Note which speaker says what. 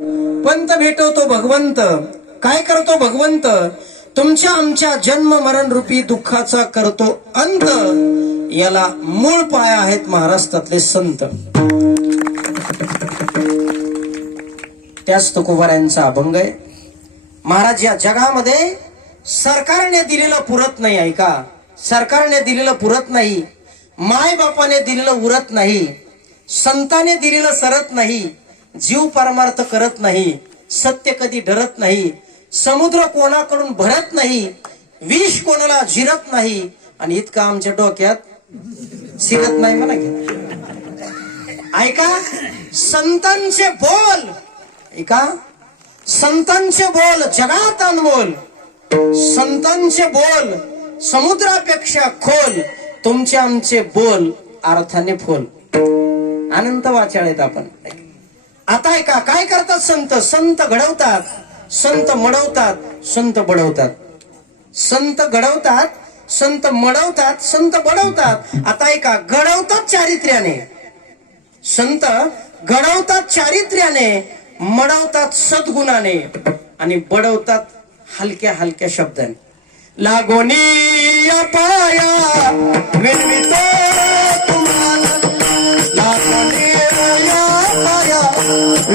Speaker 1: पंत भेटवतो भगवंत. काय करतो भगवंत? तुमच्या आमच्या जन्म मरण रूपी दुःखाचा करतो अंत. याला मूळ पाय आहेत महाराष्ट्रातले संत. त्याच तुकोबाऱ्यांचा अभंग आहे. महाराज या जगामध्ये सरकारने दिलेलं पुरत नाही ऐका. सरकारने दिलेलं पुरत नाही. माय बापाने दिलेलं उरत नाही. संताने दिलेलं सरत नाही. जीव परमार्थ करत नाही सत्य कधी डरत नाही समुद्र कोणाकडून भरत नाही विष कोणाला झिरत नाही आणि इतकं आमच्या डोक्यात शिरत नाही म्हणा ऐका संतांचे बोल ऐका संतांचे बोल जगात अनमोल संतांचे बोल समुद्रापेक्षा खोल तुमचे आमचे बोल अर्थाने फोल. अनंत वाचाळेत आपण. आता ऐका काय करतात संत? संत घडवतात. संत मडवतात संत बडवतात. संत घडवतात संत मडवतात संत बडवतात. आता ऐका घडवतात चारित्र्याने. संत घडवतात चारित्र्याने मडवतात सद्गुणाने आणि बडवतात हलक्या हलक्या शब्दाने. लागोनी पाया पाया Let's.